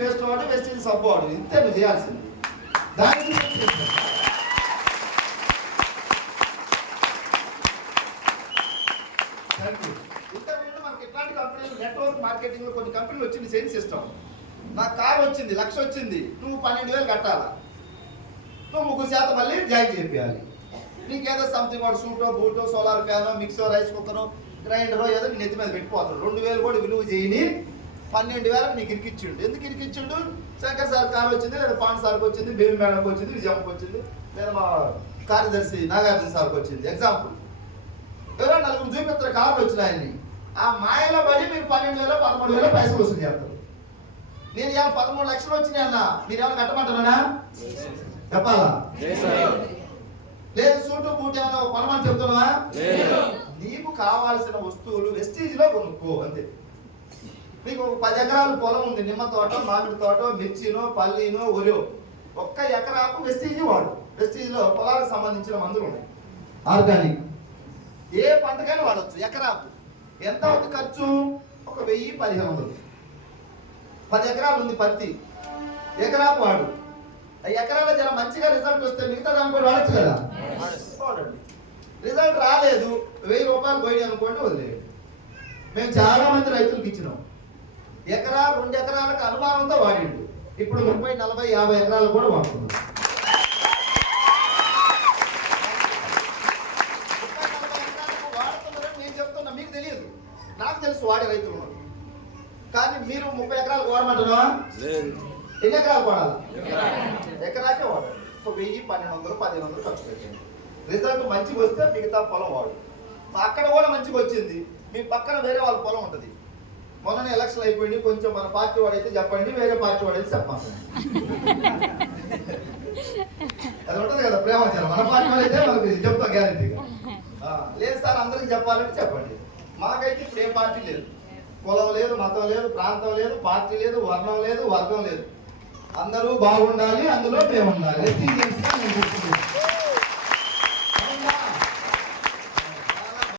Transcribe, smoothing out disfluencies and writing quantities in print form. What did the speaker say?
Waste వాడు wastage సబ్బు వాడు ఇంతే నువ్వు చేయాల్సింది. దానికి ఇంతకుముందు మనకి ఇట్లాంటి కంపెనీలు నెట్వర్క్ మార్కెటింగ్ లో కొన్ని కంపెనీలు వచ్చింది. Sale system. నాకు కారు వచ్చింది, 1,00,000 వచ్చింది, నువ్వు 12,000 కట్టాలా, నువ్వు 3% మళ్ళీ జాయిన్ చేయాలి. నీకేదో సంథింగ్ వాడు సూటో బూటో సోలార్ ఫ్యానో మిక్సో రైస్ కుక్కరో గ్రైండరో ఏదో నీ నెత్తి మీద పెట్టిపోతాడు. 2,000 కూడా విలువ చేయని 12,000 నీకు ఇరికిచ్చిండు. ఎందుకు ఇరికిచ్చిండు? శంకర్ సార్ కారు వచ్చింది, లేదా పాండ్ సార్కి వచ్చింది, బేబీ మేడంకి వచ్చింది, విజయమ్మకి వచ్చింది, లేదా మా కార్యదర్శి నాగార్జున సార్కి వచ్చింది. ఎగ్జాంపుల్ ఎవరో 4 చూపిస్తారు కార్లు వచ్చినాయని. ఆ మాయలో పడి మీరు 12,000 13,000 పైసలు వసూలు చేస్తారు. నేను ఇవాళ 13 లక్షలు వచ్చినాయి అన్న, మీరు ఏమైనా కట్టమంటారా? చెప్పాలా? లేదు సూటు బూట్ ఏమైనా కొనమని చెప్తున్నావా? నీకు కావాల్సిన వస్తువులు వెస్టీజ్ లో కొనుక్కో అంతే. నీకు 10 ఎకరాల పొలం ఉంది, నిమ్మ తోట, మామిడి తోట, మిర్చినో పల్లీనో ఒరియో, 1 ఎకరాకు వెస్టీజ్ వాడు. వెస్టీజ్ లో పొలాలకు సంబంధించిన మందులు ఉన్నాయి, ఆర్గానిక్. ఏ పంటకైనా వాడచ్చు. ఎకరాకు ఎంత అవుతుంది ఖర్చు? 1,000-1,500. 10 ఎకరాలు ఉంది పత్తి, ఎకరాకు వాడు. ఎకరాల జర మంచిగా రిజల్ట్ వస్తే మిగతా దాన్ని కూడా వాడచ్చు కదా, వాడండి. రిజల్ట్ రాలేదు, 1,000 రూపాయలు పోయి అనుకోండి, వదిలేదు. మేము చాలా మంది రైతులకు ఇచ్చినాం. 1-2 ఎకరాలకు అనుమానంతో వాడిండు. ఇప్పుడు 30, 40, 50 ఎకరాలు కూడా వాడుతున్నాం. 30, 40 ఎకరాలకు వాడుతున్నారని నేను చెప్తున్నా, మీకు తెలియదు, నాకు తెలుసు వాడే రైతులు ఉన్నారు. కానీ మీరు 30 ఎకరాలు వాడమంటున్నా? ఎన్ని ఎకరాలు వాడాలి? ఎకరాకే వాడాలి. 1,000, 1,200, 1,500 ఖర్చు పెట్టండి. రిజల్ట్ మంచిగా వస్తే మిగతా పొలం వాడు. అక్కడ కూడా మంచిగా వచ్చింది, మీ పక్కన వేరే వాళ్ళ పొలం ఉంటుంది. మొన్ననే ఎలక్షన్ అయిపోయింది, కొంచెం మన పార్టీ వాడైతే చెప్పండి, వేరే పార్టీ వాడైతే చెప్పండి. అది ఉంటుంది కదా ప్రేమాచారం. మన పార్టీ వాడైతే మనకి చెప్తాం గ్యారెంటీగా. లేదు సార్ అందరికి చెప్పాలంటే చెప్పండి. మాకైతే ఇప్పుడు ఏ పార్టీ లేదు, కులం లేదు, మతం లేదు, ప్రాంతం లేదు, పార్టీ లేదు, వర్ణం లేదు, వర్గం లేదు. అందరూ బాగుండాలి, అందులో మేము ఉండాలి.